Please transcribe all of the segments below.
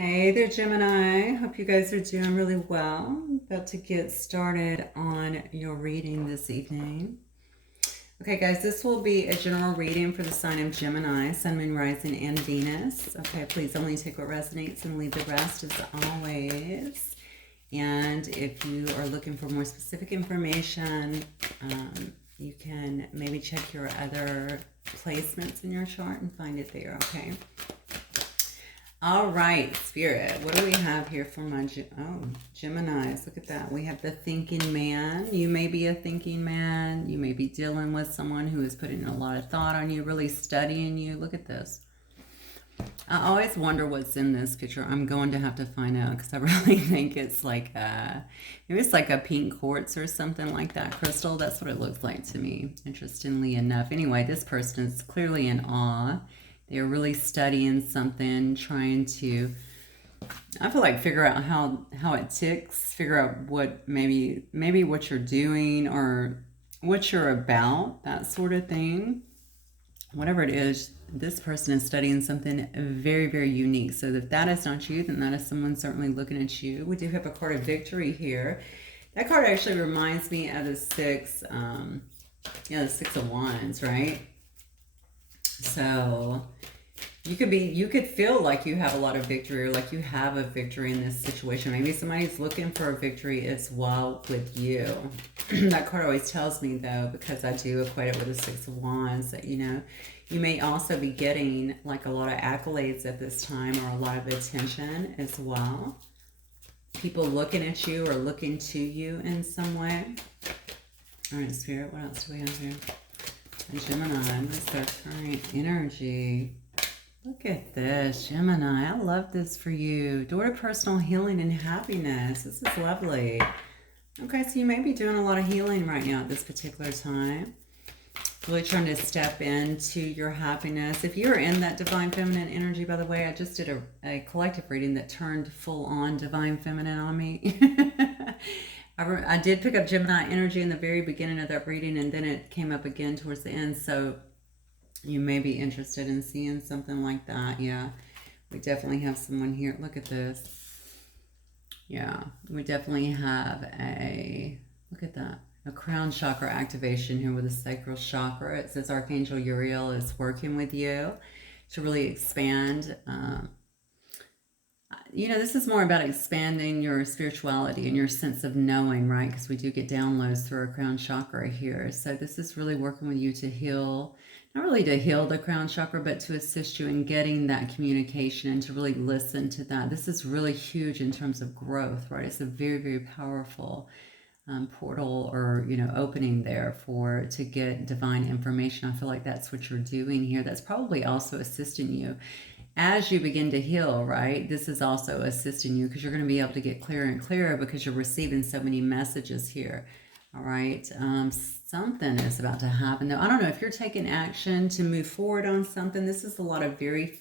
Hey there, Gemini. Hope you guys are doing really well. About to get started on your reading this evening. Okay, guys, this will be a general reading for the sign of Gemini, Sun, Moon, Rising, and Venus. Okay, please only take what resonates and leave the rest as always. And if you are looking for more specific information, you can maybe check your other placements in your chart and find it there, okay? All right, Spirit, what do we have here for my Geminis? Look at that. We have the thinking man. You may be a thinking man. You may be dealing with someone who is putting a lot of thought on you, really studying you. Look at this. I always wonder what's in this picture. I'm going to have to find out because I really think it's like maybe it's like a pink quartz or something like that crystal. That's what it looks like to me, interestingly enough. Anyway, this person is clearly in awe. They're really studying something, trying to, I feel like, figure out how it ticks, figure out what maybe what you're doing or what you're about, that sort of thing. Whatever it is, this person is studying something very, very unique. So if that is not you, then that is someone certainly looking at you. We do have a card of victory here. That card actually reminds me of the six, the Six of Wands, right? So you could feel like you have a lot of victory or like you have a victory in this situation. Maybe somebody's looking for a victory as well with you. That card always tells me, though, because I do equate it with the Six of Wands, that, you may also be getting like a lot of accolades at this time or a lot of attention as well. People looking at you or looking to you in some way. All right, Spirit, what else do we have here? Gemini, what's their current energy? Look at this, Gemini. I love this for you. Door to personal healing and happiness. This is lovely. Okay, so you may be doing a lot of healing right now at this particular time. Really trying to step into your happiness. If you're in that divine feminine energy, by the way, I just did a collective reading that turned full on divine feminine on me. I did pick up Gemini energy in the very beginning of that reading, and then it came up again towards the end. So you may be interested in seeing something like that. Yeah, we definitely have someone here. Look at this. Yeah, we definitely have look at that, a crown chakra activation here with a sacral chakra. It says Archangel Uriel is working with you to really expand. This is more about expanding your spirituality and your sense of knowing, right? Because we do get downloads through our crown chakra here. So this is really working with you to heal, not really to heal the crown chakra, but to assist you in getting that communication and to really listen to that. This is really huge in terms of growth, right? It's a very, very powerful portal or, opening there to get divine information. I feel like that's what you're doing here. That's probably also assisting you as you begin to heal, right? This is also assisting you because you're going to be able to get clearer and clearer because you're receiving so many messages here. All right. Something is about to happen, though. I don't know if you're taking action to move forward on something. This is a lot of very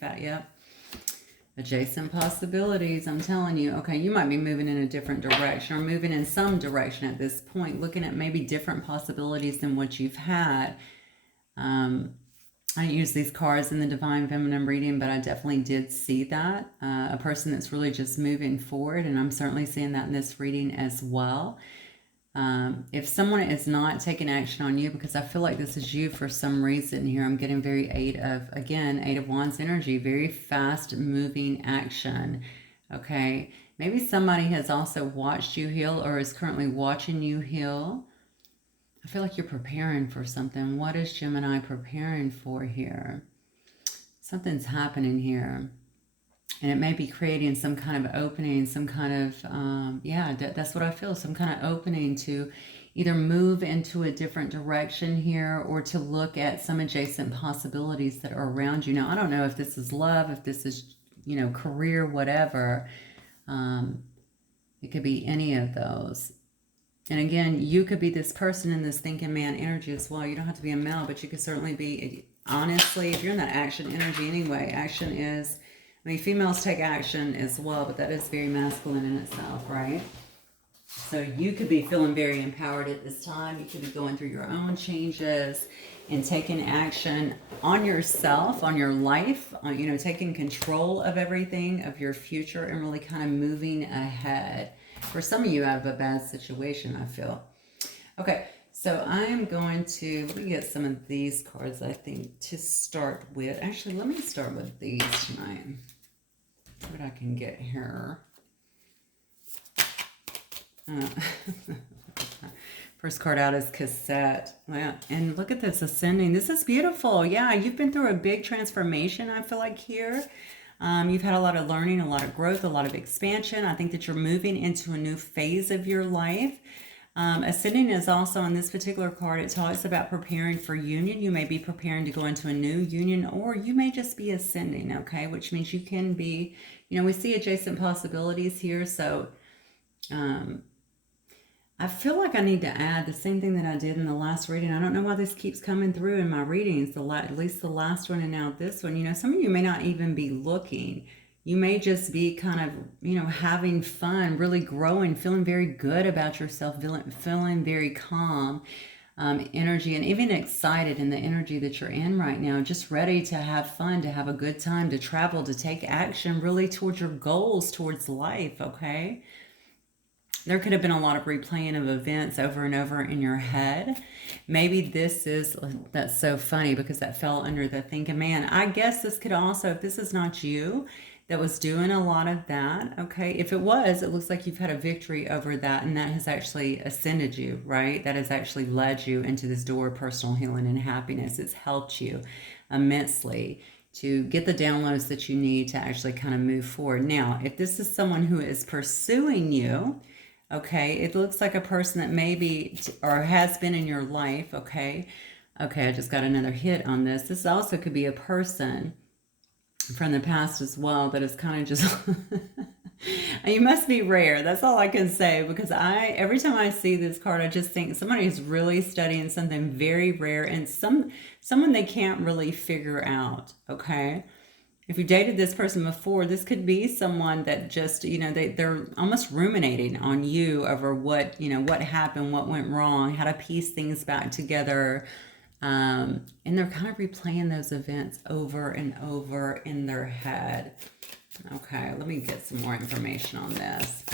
adjacent possibilities. I'm telling you. Okay, you might be moving in a different direction or moving in some direction at this point, looking at maybe different possibilities than what you've had. I use these cards in the Divine Feminine reading, but I definitely did see that. A person that's really just moving forward, and I'm certainly seeing that in this reading as well. If someone is not taking action on you, because I feel like this is you for some reason here, I'm getting very Eight of Wands energy, very fast moving action. Okay, maybe somebody has also watched you heal or is currently watching you heal. I feel like you're preparing for something. What is Gemini preparing for here? Something's happening here. And it may be creating some kind of opening, some kind of, that's what I feel. Some kind of opening to either move into a different direction here or to look at some adjacent possibilities that are around you. Now, I don't know if this is love, if this is, career, whatever. It could be any of those. And again, you could be this person in this thinking man energy as well. You don't have to be a male, but you could certainly be, honestly, if you're in that action energy anyway, action is, females take action as well, but that is very masculine in itself, right? So you could be feeling very empowered at this time. You could be going through your own changes and taking action on yourself, on your life, on, you know, taking control of everything, of your future, and really kind of moving ahead. For some of you, out of a bad situation, I feel. Okay, so I'm going to, let me get some of these cards, I think, to start with. Actually, let me start with these tonight. See what I can get here. First card out is Cassette. Wow. And look at this, Ascending. This is beautiful. Yeah, you've been through a big transformation, I feel like, here. You've had a lot of learning, a lot of growth, a lot of expansion. I think that you're moving into a new phase of your life. Ascending is also, on this particular card, it talks about preparing for union. You may be preparing to go into a new union, or you may just be ascending, okay? Which means you can be, you know, we see adjacent possibilities here. So I feel like I need to add the same thing that I did in the last reading. I don't know why this keeps coming through in my readings, at least the last one and now this one. You know, some of you may not even be looking. You may just be kind of, you know, having fun, really growing, feeling very good about yourself, feeling very calm energy, and even excited in the energy that you're in right now, just ready to have fun, to have a good time, to travel, to take action really towards your goals, towards life, okay? There could have been a lot of replaying of events over and over in your head. Maybe this is, that's so funny because that fell under the thinking, man, I guess this could also, if this is not you that was doing a lot of that, okay? If it was, it looks like you've had a victory over that, and that has actually ascended you, right? That has actually led you into this door of personal healing and happiness. It's helped you immensely to get the downloads that you need to actually kind of move forward. Now, if this is someone who is pursuing you, okay, it looks like a person that maybe or has been in your life, okay? Okay, I just got another hit on this. This also could be a person from the past as well that is kind of just you must be rare. That's all I can say, because every time I see this card, I just think somebody is really studying something very rare, and someone they can't really figure out, okay? If you dated this person before, this could be someone that just, you know, they're almost ruminating on you over what, you know, what happened, what went wrong, how to piece things back together. And they're kind of replaying those events over and over in their head. Okay, let me get some more information on this.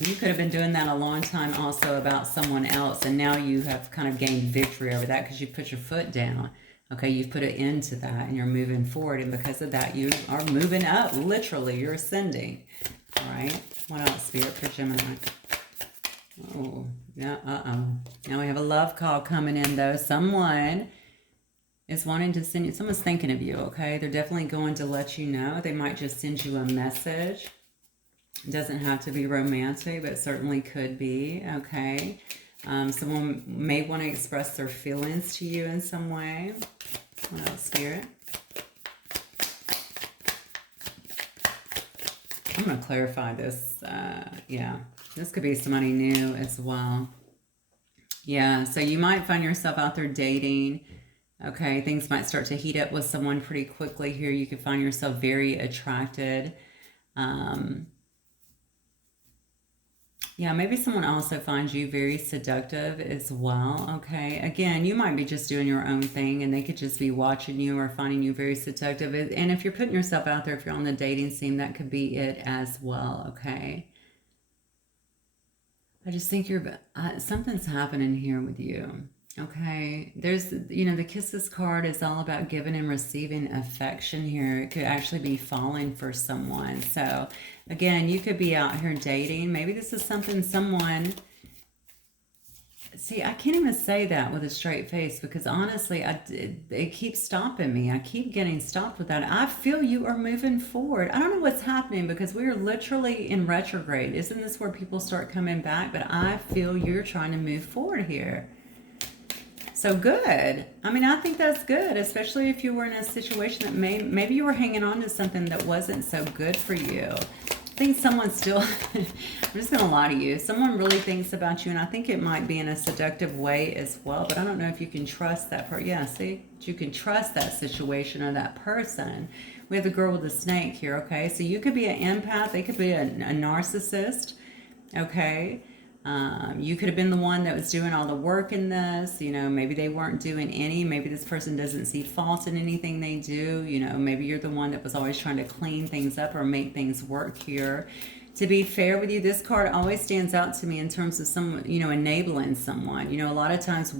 You could have been doing that a long time also about someone else, and now you have kind of gained victory over that because you put your foot down. Okay, you've put an end to that and you're moving forward, and because of that, you are moving up. Literally, you're ascending. All right, what else, Spirit, for Gemini? Oh, yeah, Now we have a love call coming in, though. Someone is wanting to send you, someone's thinking of you, okay? They're definitely going to let you know. They might just send you a message. It doesn't have to be romantic, but it certainly could be, okay? Someone may want to express their feelings to you in some way. What else, Spirit? I'm going to clarify this. Yeah, this could be somebody new as well. Yeah, so you might find yourself out there dating. Okay, things might start to heat up with someone pretty quickly here. You could find yourself very attracted. Yeah, maybe someone also finds you very seductive as well, okay? Again, you might be just doing your own thing, and they could just be watching you or finding you very seductive. And if you're putting yourself out there, if you're on the dating scene, that could be it as well, okay? I just think something's happening here with you, okay? There's, you know, the Kisses card is all about giving and receiving affection here. It could actually be falling for someone. So, again, you could be out here dating. Maybe this is someone... See, I can't even say that with a straight face, because honestly, it keeps stopping me. I keep getting stopped with that. I feel you are moving forward. I don't know what's happening, because we are literally in retrograde. Isn't this where people start coming back? But I feel you're trying to move forward here. So good. I mean, I think that's good, especially if you were in a situation that maybe you were hanging on to something that wasn't so good for you. I think someone still, I'm just going to lie to you, someone really thinks about you, and I think it might be in a seductive way as well, but I don't know if you can trust that person. Yeah, see, you can trust that situation or that person. We have the girl with the snake here, okay? So you could be an empath, they could be a narcissist, Okay. You could have been the one that was doing all the work in this. You know, maybe they weren't doing any. Maybe this person doesn't see fault in anything they do. You know, maybe you're the one that was always trying to clean things up or make things work here. To be fair with you, this card always stands out to me in terms of someone, you know, enabling someone. You know, a lot of times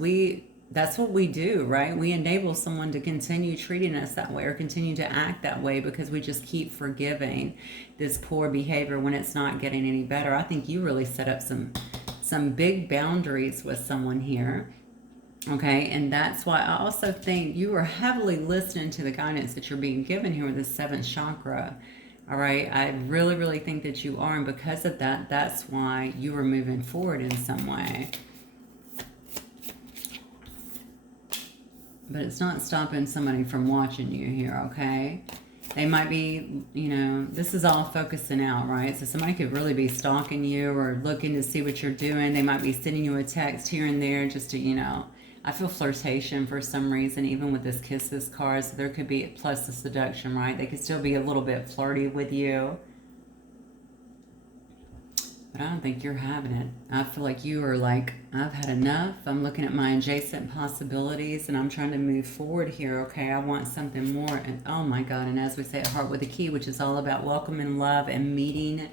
that's what we do, right? We enable someone to continue treating us that way or continue to act that way because we just keep forgiving this poor behavior when it's not getting any better. I think you really set up some big boundaries with someone here. Okay, and that's why I also think you are heavily listening to the guidance that you're being given here with the seventh chakra. All right, I really, really think that you are, and because of that, that's why you are moving forward in some way. But it's not stopping somebody from watching you here, okay? They might be, you know, this is all focusing out, right? So somebody could really be stalking you or looking to see what you're doing. They might be sending you a text here and there just to, you know, I feel flirtation for some reason, even with this kisses card. So there could be, plus the seduction, right? They could still be a little bit flirty with you. But I don't think you're having it. I feel like you are like, I've had enough. I'm looking at my adjacent possibilities and I'm trying to move forward here. Okay, I want something more. And oh my God, and as we say at Heart with a Key, which is all about welcoming love and meeting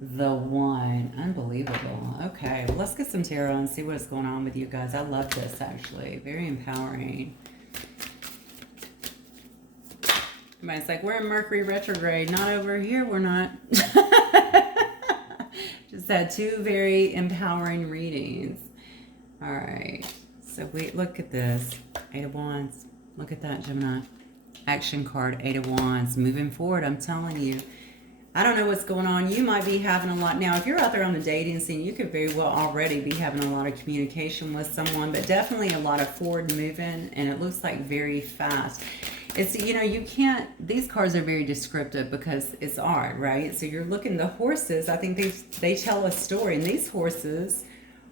the one. Unbelievable. Okay, well, let's get some tarot and see what's going on with you guys. I love this, actually. Very empowering. Everybody's like, we're in Mercury retrograde. Not over here, we're not. Just had two very empowering readings. All right. So wait, look at this. Eight of Wands. Look at that, Gemini. Action card, Eight of Wands. Moving forward, I'm telling you. I don't know what's going on. You might be having a lot. Now, if you're out there on the dating scene, you could very well already be having a lot of communication with someone, but definitely a lot of forward moving, and it looks like very fast. It's, you know, you can't, these cards are very descriptive because it's art, right? So you're looking, the horses, I think they tell a story, and these horses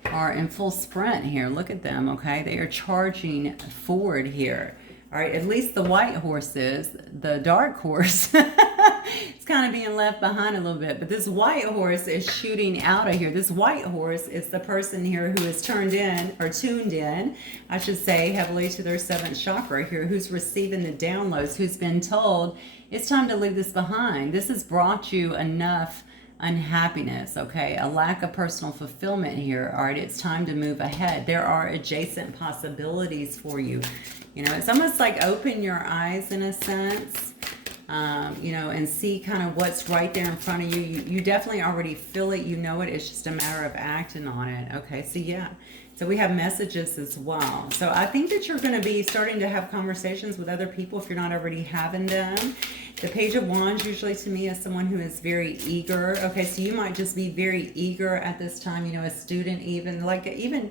are in full sprint here. Look at them, okay? They are charging forward here. All right, at least the white horse is. The dark horse it's kind of being left behind a little bit. But this white horse is shooting out of here. This white horse is the person here who is turned in, or tuned in, I should say, heavily to their seventh chakra here, who's receiving the downloads, who's been told, it's time to leave this behind. This has brought you enough unhappiness, okay? A lack of personal fulfillment here. All right, it's time to move ahead. There are adjacent possibilities for you. You know, it's almost like open your eyes in a sense, you know, and see kind of what's right there in front of you. You definitely already feel it. You know it. It's just a matter of acting on it. Okay, so yeah. So we have messages as well. So I think that you're going to be starting to have conversations with other people if you're not already having them. The Page of Wands usually to me is someone who is very eager. Okay, so you might just be very eager at this time, you know, a student even, like even,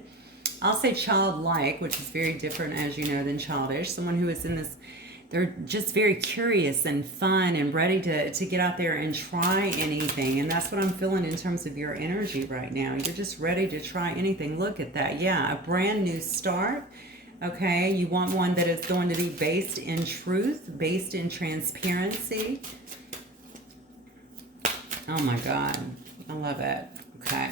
I'll say childlike, which is very different, as you know, than childish. Someone who is in this, they're just very curious and fun and ready to get out there and try anything. And that's what I'm feeling in terms of your energy right now. You're just ready to try anything. Look at that. Yeah, a brand new start. Okay, you want one that is going to be based in truth, based in transparency. Oh my God, I love it. Okay.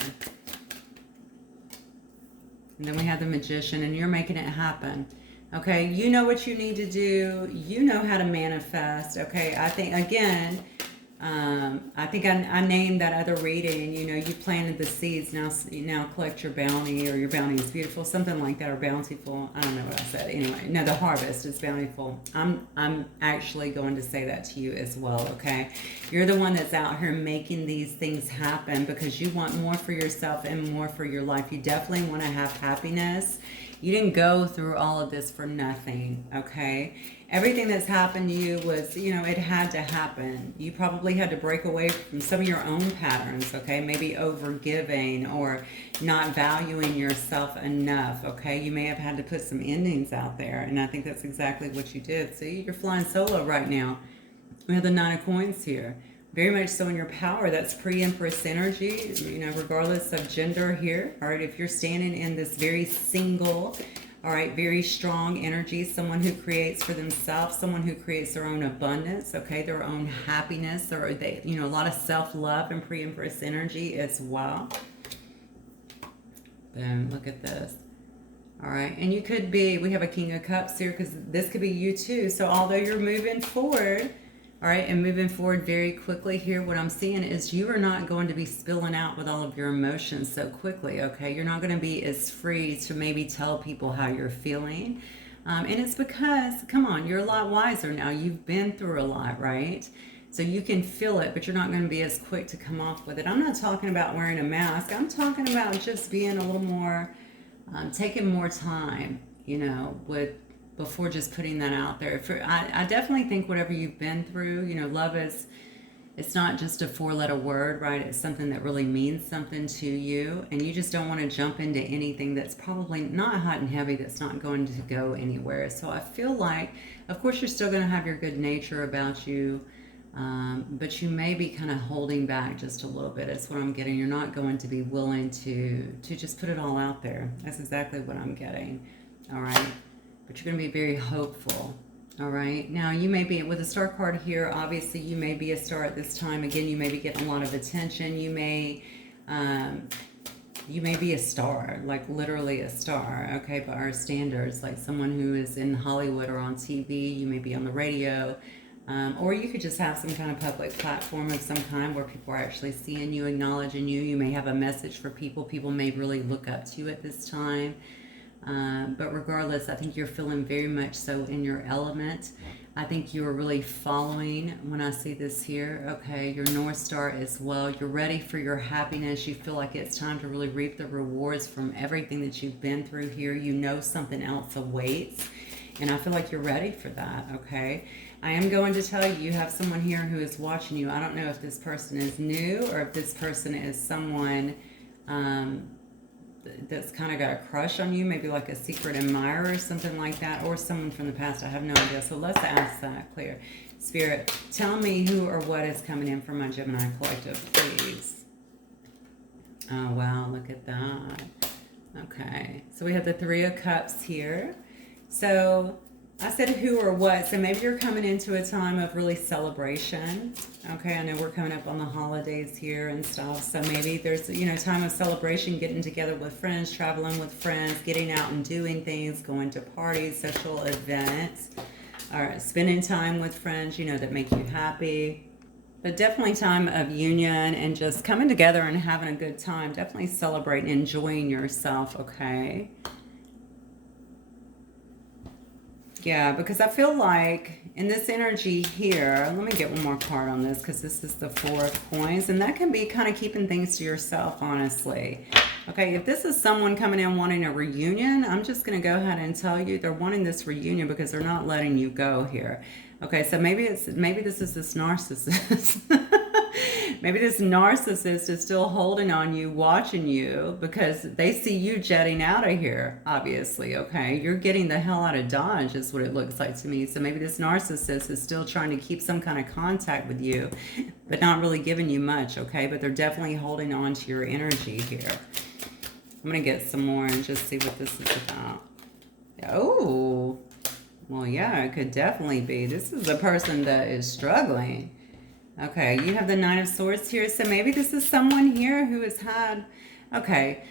And then we have the Magician, and you're making it happen. Okay, you know what you need to do. You know how to manifest. Okay, I think, again, I named that other reading, you know, you planted the seeds, now collect your bounty, or your bounty is beautiful, something like that, or bountiful. I don't know what I said. Anyway, no, the harvest is bountiful. I'm actually going to say that to you as well, okay? You're the one that's out here making these things happen because you want more for yourself and more for your life. You definitely want to have happiness. You didn't go through all of this for nothing, okay? Everything that's happened to you was, you know, it had to happen. You probably had to break away from some of your own patterns, okay? Maybe overgiving or not valuing yourself enough, okay? You may have had to put some endings out there, and I think that's exactly what you did. See, you're flying solo right now. We have the Nine of Coins here. Very much so in your power. That's pre-Empress energy, you know, regardless of gender here. All right, if you're standing in this very single, all right, very strong energy, someone who creates for themselves, someone who creates their own abundance, okay, their own happiness, or they, you know, a lot of self-love and pre-Empress energy as well. Boom, look at this. All right, and you could be, we have a King of Cups here because this could be you too. So although you're moving forward, all right, and moving forward very quickly here, what I'm seeing is you are not going to be spilling out with all of your emotions so quickly, okay? You're not going to be as free to maybe tell people how you're feeling. And it's because, come on, you're a lot wiser now. You've been through a lot, right? So you can feel it, but you're not going to be as quick to come off with it. I'm not talking about wearing a mask. I'm talking about just being a little more, taking more time, you know, with before just putting that out there. I definitely think whatever you've been through, you know, love is, it's not just a four-letter word, right? It's something that really means something to you, and you just don't want to jump into anything that's probably not hot and heavy, that's not going to go anywhere. So I feel like, of course, you're still going to have your good nature about you, but you may be kind of holding back just a little bit. That's what I'm getting. You're not going to be willing to just put it all out there. That's exactly what I'm getting. All right. But you're going to be very hopeful. All right. Now, you may be, with the star card here, obviously, you may be a star at this time. Again, you may be getting a lot of attention. You may be a star, like literally a star, okay, by our standards, like someone who is in Hollywood or on TV. You may be on the radio. Or you could just have some kind of public platform of some kind where people are actually seeing you, acknowledging you. You may have a message for people. People may really look up to you at this time. But regardless, I think you're feeling very much so in your element. I think you are really following when I see this here. Okay, your North Star as well. You're ready for your happiness. You feel like it's time to really reap the rewards from everything that you've been through here. You know something else awaits. And I feel like you're ready for that, okay? I am going to tell you, you have someone here who is watching you. I don't know if this person is new or if this person is someone that's kind of got a crush on you, maybe like a secret admirer or something like that, or someone from the past. I have no idea. So let's ask that clear. Spirit, tell me who or what is coming in from my Gemini collective, please. Oh, wow, look at that. Okay, so we have the Three of Cups here. So I said who or what, so maybe you're coming into a time of really celebration. Okay, I know we're coming up on the holidays here and stuff, so maybe there's, you know, time of celebration, getting together with friends, traveling with friends, getting out and doing things, going to parties, social events, or spending time with friends, you know, that make you happy. But definitely time of union and just coming together and having a good time. Definitely celebrating, enjoying yourself, okay? Yeah, because I feel like in this energy here, let me get one more card on this because this is the Four of Coins, and that can be kind of keeping things to yourself, honestly. Okay, if this is someone coming in wanting a reunion, I'm just going to go ahead and tell you they're wanting this reunion because they're not letting you go here. Okay, so maybe this is this narcissist. Maybe this narcissist is still holding on you, watching you, because they see you jetting out of here, obviously, okay? You're getting the hell out of Dodge is what it looks like to me. So maybe this narcissist is still trying to keep some kind of contact with you, but not really giving you much, okay? But they're definitely holding on to your energy here. I'm going to get some more and just see what this is about. Oh, well, yeah, it could definitely be. This is a person that is struggling. Okay, you have the Nine of Swords here, so maybe this is someone here who has had, okay,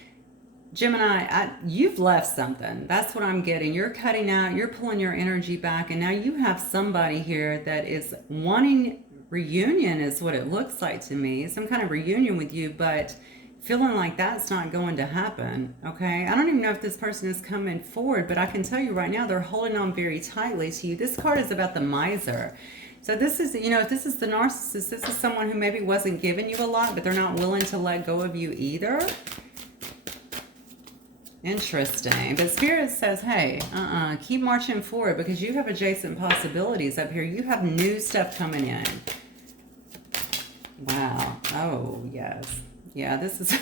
Gemini, you've left something. That's what I'm getting. You're cutting out, you're pulling your energy back, and now you have somebody here that is wanting reunion is what it looks like to me. Some kind of reunion with you, but feeling like that's not going to happen, okay? I don't even know if this person is coming forward, but I can tell you right now, they're holding on very tightly to you. This card is about the miser. So this is, you know, if this is the narcissist, this is someone who maybe wasn't giving you a lot, but they're not willing to let go of you either. Interesting. But Spirit says, hey, keep marching forward because you have adjacent possibilities up here. You have new stuff coming in. Wow. Oh, yes. Yeah, this is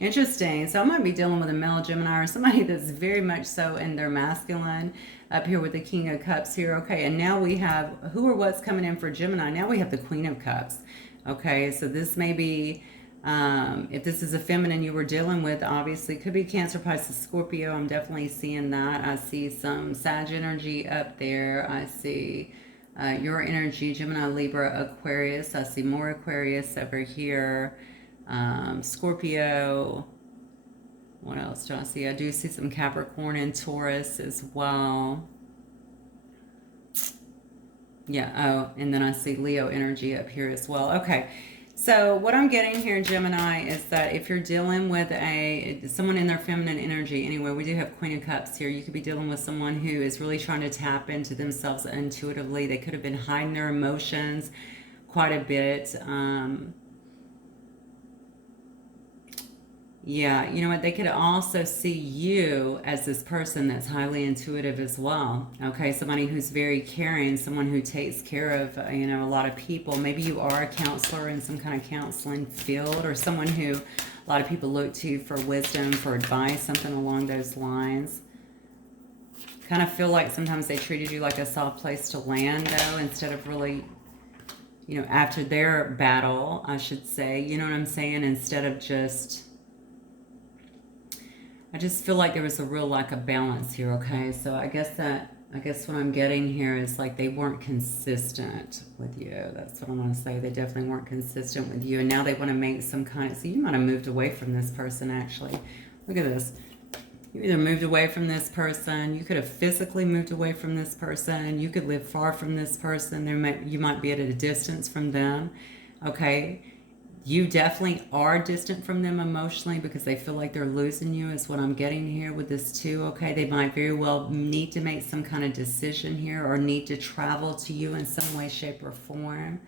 interesting. So I might be dealing with a male Gemini or somebody that's very much so in their masculine up here with the King of Cups here. Okay, and now we have who or what's coming in for Gemini. Now we have the Queen of Cups. Okay, so this may be, if this is a feminine you were dealing with, obviously could be Cancer, Pisces, Scorpio. I'm definitely seeing that. I see some Sag energy up there. I see your energy, Gemini, Libra, Aquarius. I see more Aquarius over here. Scorpio. What else do I see? I do see some Capricorn and Taurus as well. Yeah, oh, and then I see Leo energy up here as well. Okay, so what I'm getting here, Gemini, is that if you're dealing with someone in their feminine energy, anyway, we do have Queen of Cups here. You could be dealing with someone who is really trying to tap into themselves intuitively. They could have been hiding their emotions quite a bit. Yeah, you know what? They could also see you as this person that's highly intuitive as well. Okay, somebody who's very caring, someone who takes care of, a lot of people. Maybe you are a counselor in some kind of counseling field, or someone who a lot of people look to for wisdom, for advice, something along those lines. Kind of feel like sometimes they treated you like a soft place to land, though, instead of really, after their battle, I should say, you know what I'm saying? Instead of just... I just feel like there was a real lack of balance here, okay? So I guess what I'm getting here is like they weren't consistent with you. That's what I want to say. They definitely weren't consistent with you. And now they want to make some kind of... So you might have moved away from this person, actually. Look at this. You either moved away from this person. You could have physically moved away from this person. You could live far from this person. You might be at a distance from them, okay? You definitely are distant from them emotionally because they feel like they're losing you, is what I'm getting here with this too, okay? They might very well need to make some kind of decision here, or need to travel to you in some way, shape, or form.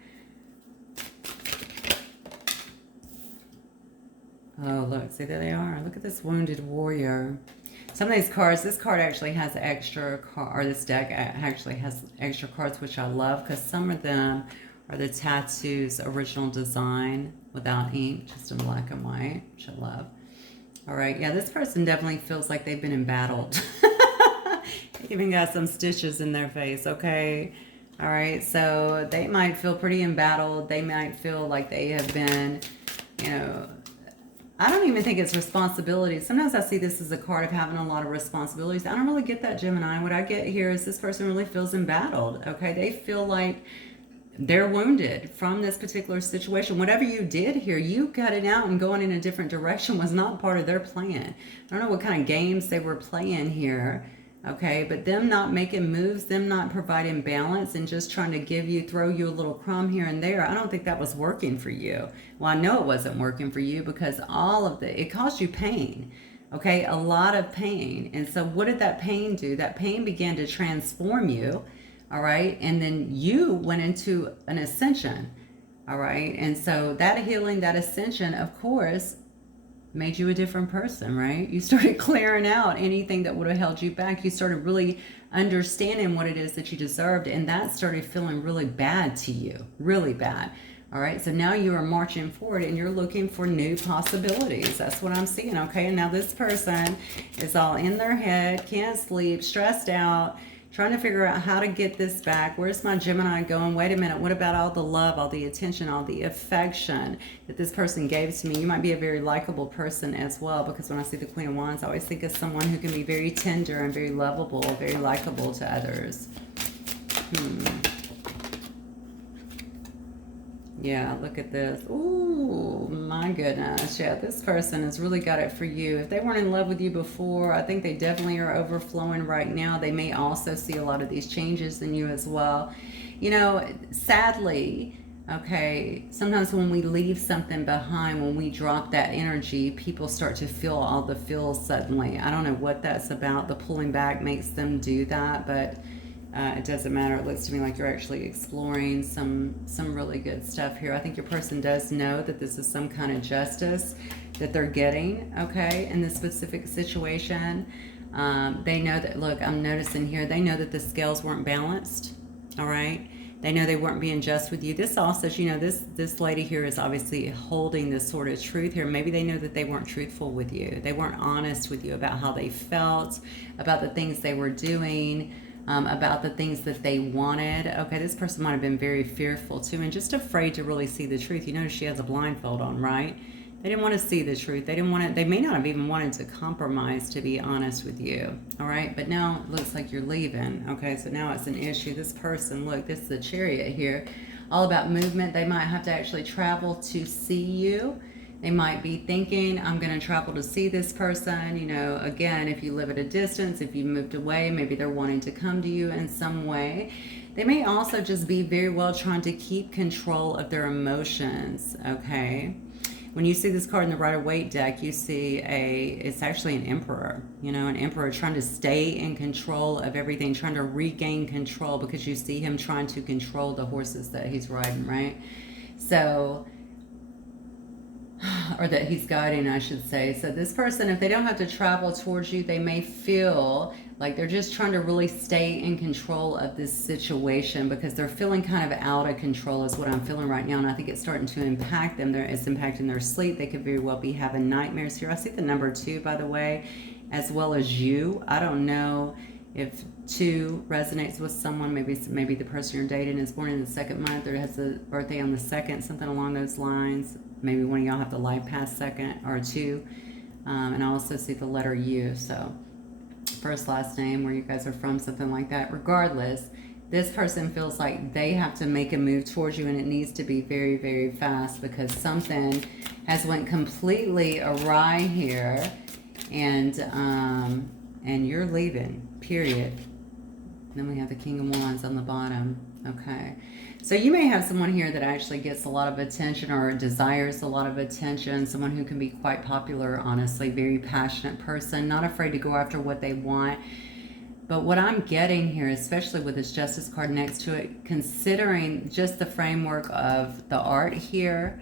Oh, look, see, there they are. Look at this wounded warrior. Some of these cards, this card actually has extra, or this deck actually has extra cards, which I love, because some of them are the tattoo's original design without ink, just in black and white, which I love. All right, yeah, this person definitely feels like they've been embattled. They even got some stitches in their face, okay? All right, so they might feel pretty embattled. They might feel like they have been, I don't even think it's responsibility. Sometimes I see this as a card of having a lot of responsibilities. I don't really get that, Gemini. What I get here is this person really feels embattled, okay? They feel like they're wounded from this particular situation. Whatever you did here, you cut it out, and going in a different direction was not part of their plan. I don't know what kind of games they were playing here, okay? But them not making moves, them not providing balance, and just trying to throw you a little crumb here and there, I don't think that was working for you. Well, I know it wasn't working for you because it caused you pain. Okay, a lot of pain. And so what did that pain do? That pain began to transform you. All right. And then you went into an ascension. All right. And so that healing, that ascension, of course, made you a different person, right? You started clearing out anything that would have held you back. You started really understanding what it is that you deserved. And that started feeling really bad to you, really bad. All right. So now you are marching forward and you're looking for new possibilities. That's what I'm seeing. Okay. And now this person is all in their head, can't sleep, stressed out, trying to figure out how to get this back. Where's my Gemini going? Wait a minute. What about all the love, all the attention, all the affection that this person gave to me? You might be a very likable person as well, because when I see the Queen of Wands, I always think of someone who can be very tender and very lovable, very likable to others. Yeah, look at this. Ooh, my goodness. Yeah, this person has really got it for you. If they weren't in love with you before, I think they definitely are overflowing right now. They may also see a lot of these changes in you as well. Sadly, okay, sometimes when we leave something behind, when we drop that energy, people start to feel all the feels suddenly. I don't know what that's about. The pulling back makes them do that, but it doesn't matter. It looks to me like you're actually exploring some really good stuff here. I think your person does know that this is some kind of justice that they're getting, okay, in this specific situation. They know that, look, I'm noticing here, they know that the scales weren't balanced, all right? They know they weren't being just with you. This also, this lady here is obviously holding this sort of truth here. Maybe they know that they weren't truthful with you. They weren't honest with you about how they felt, about the things they were doing, about the things that they wanted. Okay, this person might have been very fearful too, and just afraid to really see the truth. You notice she has a blindfold on, right? They didn't want to see the truth. They didn't want to, they may not have even wanted to compromise, to be honest with you. All right, but now it looks like you're leaving. Okay, so now it's an issue. This person, look, this is the Chariot here, all about movement. They might have to actually travel to see you. They might be thinking, I'm going to travel to see this person. You know, again, if you live at a distance, if you moved away, maybe they're wanting to come to you in some way. They may also just be very well trying to keep control of their emotions, okay? When you see this card in the Rider-Waite deck, you see it's actually an emperor, you know, an emperor trying to stay in control of everything, trying to regain control, because you see him trying to control the horses that he's riding, right? So, or that he's guiding, I should say. So this person, if they don't have to travel towards you, they may feel like they're just trying to really stay in control of this situation, because they're feeling kind of out of control is what I'm feeling right now. And I think it's starting to impact them. It's impacting their sleep. They could very well be having nightmares here. I see the number 2, by the way, as well as you. I don't know if 2 resonates with someone. Maybe the person you're dating is born in the 2nd month or has a birthday on the 2nd, something along those lines. Maybe one of y'all have the life past 2nd or 2. And I also see the letter U. So first, last name, where you guys are from, something like that. Regardless, this person feels like they have to make a move towards you, and it needs to be very, very fast, because something has went completely awry here, and you're leaving, period. Then we have the King of Wands on the bottom. Okay. So you may have someone here that actually gets a lot of attention or desires a lot of attention. Someone who can be quite popular, honestly. Very passionate person. Not afraid to go after what they want. But what I'm getting here, especially with this Justice card next to it, considering just the framework of the art here,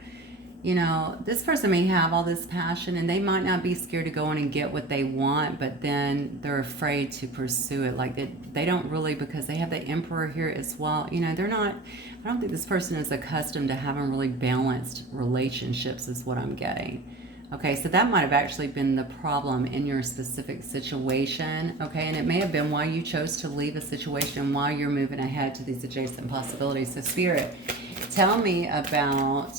you know, this person may have all this passion, and they might not be scared to go in and get what they want, but then they're afraid to pursue it. Like they don't really, because they have the Emperor here as well. You know, they're not, I don't think this person is accustomed to having really balanced relationships is what I'm getting. Okay, so that might have actually been the problem in your specific situation. Okay, and it may have been why you chose to leave a situation while you're moving ahead to these adjacent possibilities. So Spirit, tell me about...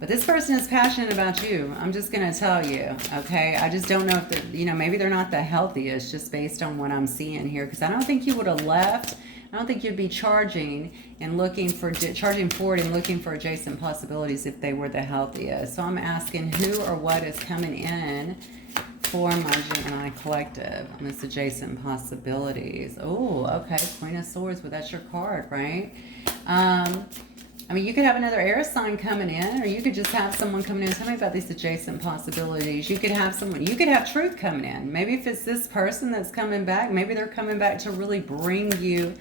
But this person is passionate about you. I'm just going to tell you, okay? I just don't know if they're, you know, maybe they're not the healthiest just based on what I'm seeing here. Because I don't think you would have left. I don't think you'd be charging forward and looking for adjacent possibilities if they were the healthiest. So I'm asking who or what is coming in for my Gemini collective on this adjacent possibilities. Oh, okay. Queen of Swords, but that's your card, right? I mean, you could have another air sign coming in, or you could just have someone coming in. Tell me about these adjacent possibilities. You could have someone, you could have truth coming in. Maybe if it's this person that's coming back, maybe they're coming back to really bring you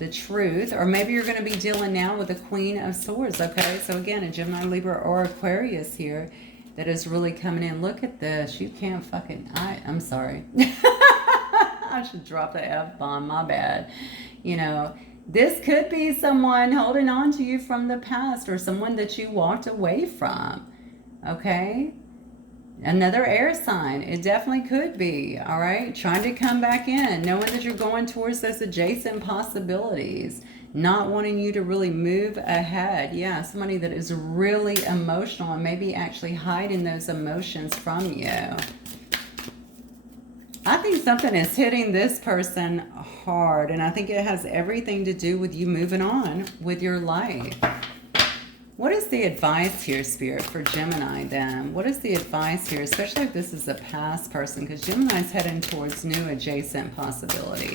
the truth. Or maybe you're going to be dealing now with the Queen of Swords, okay? So again, a Gemini, Libra, or Aquarius here that is really coming in. Look at this. You can't fucking, I'm sorry. I should drop the F-bomb, my bad. You know, this could be someone holding on to you from the past, or someone that you walked away from, okay? Another air sign. It definitely could be, all right? Trying to come back in, knowing that you're going towards those adjacent possibilities, not wanting you to really move ahead. Yeah, somebody that is really emotional and maybe actually hiding those emotions from you. I think something is hitting this person hard, and I think it has everything to do with you moving on with your life. What is the advice here, Spirit, for Gemini then? What is the advice here, especially if this is a past person, because Gemini's heading towards new adjacent possibility.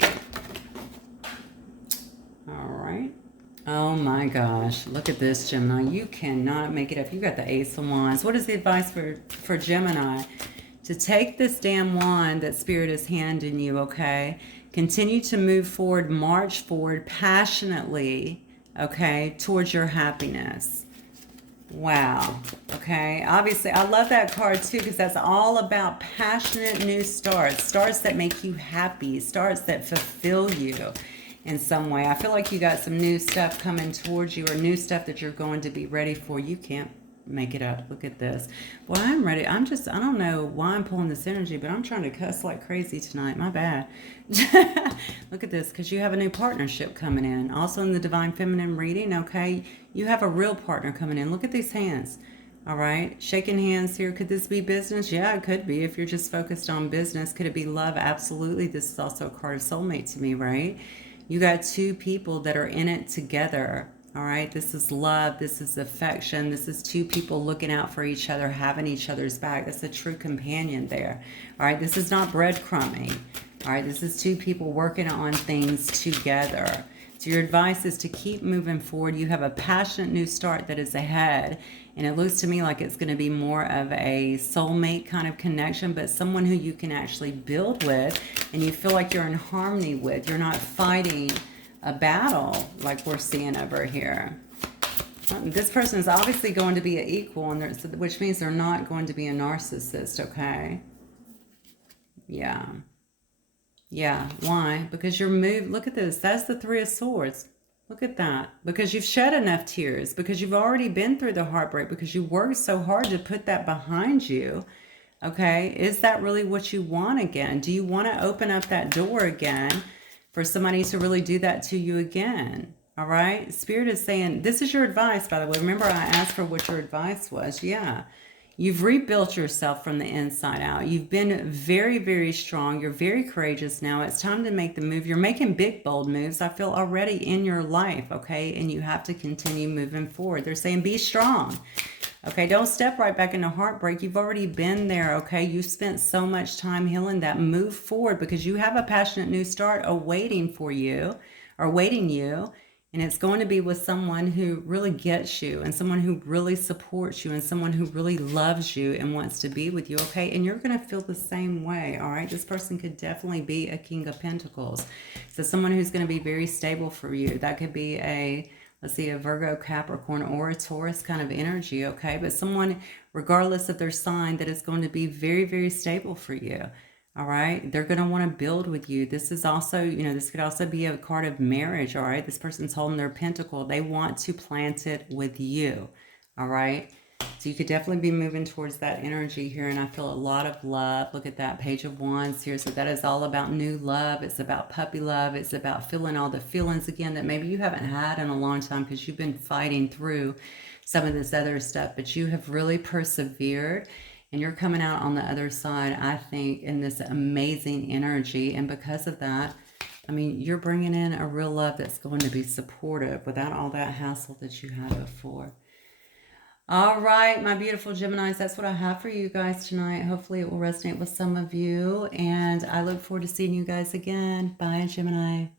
All right. Oh my gosh. Look at this, Gemini. You cannot make it up. You got the Ace of Wands. What is the advice for Gemini? To take this damn wand that Spirit is handing you, okay? Continue to move forward, march forward passionately, okay, towards your happiness. Wow. Okay. Obviously, I love that card too, because that's all about passionate new starts. Starts that make you happy. Starts that fulfill you in some way. I feel like you got some new stuff coming towards you, or new stuff that you're going to be ready for. You can't make it up. Look at this. Well, I'm ready. I don't know why I'm pulling this energy, but I'm trying to cuss like crazy tonight. My bad. Look at this, because you have a new partnership coming in. Also in the Divine Feminine reading, okay, you have a real partner coming in. Look at these hands. All right, shaking hands here. Could this be business? Yeah, it could be if you're just focused on business. Could it be love? Absolutely. This is also a card of soulmate to me, right? You got two people that are in it together. All right, this is love, this is affection, this is two people looking out for each other, having each other's back. That's a true companion there. All right, this is not breadcrumbing. All right, this is two people working on things together. So your advice is to keep moving forward. You have a passionate new start that is ahead. And it looks to me like it's going to be more of a soulmate kind of connection, but someone who you can actually build with and you feel like you're in harmony with. You're not fighting a battle like we're seeing over here. This person is obviously going to be an equal, and which means they're not going to be a narcissist, okay? Yeah. Yeah. Why? Because you're moved. Look at this. That's the Three of Swords. Look at that. Because you've shed enough tears. Because you've already been through the heartbreak. Because you worked so hard to put that behind you. Okay? Is that really what you want again? Do you want to open up that door again for somebody to really do that to you again? All right? Spirit is saying, this is your advice, by the way. Remember I asked for what your advice was. Yeah. You've rebuilt yourself from the inside out. You've been very, very strong. You're very courageous now. It's time to make the move. You're making big, bold moves, I feel, already in your life, okay? And you have to continue moving forward. They're saying be strong, okay? Don't step right back into heartbreak. You've already been there, okay? You spent so much time healing that. Move forward because you have a passionate new start awaiting for you or awaiting you. And it's going to be with someone who really gets you and someone who really supports you and someone who really loves you and wants to be with you, okay? And you're going to feel the same way, all right? This person could definitely be a King of Pentacles. So someone who's going to be very stable for you. That could be a, let's see, a Virgo, Capricorn, or a Taurus kind of energy, okay? But someone, regardless of their sign, that is going to be very, very stable for you. All right. They're going to want to build with you. This is also, you know, this could also be a card of marriage. All right. This person's holding their pentacle. They want to plant it with you. All right. So you could definitely be moving towards that energy here. And I feel a lot of love. Look at that Page of Wands here. So that is all about new love. It's about puppy love. It's about feeling all the feelings again that maybe you haven't had in a long time because you've been fighting through some of this other stuff. But you have really persevered. And you're coming out on the other side, I think, in this amazing energy. And because of that, I mean, you're bringing in a real love that's going to be supportive without all that hassle that you had before. All right, my beautiful Geminis, that's what I have for you guys tonight. Hopefully it will resonate with some of you. And I look forward to seeing you guys again. Bye, Gemini.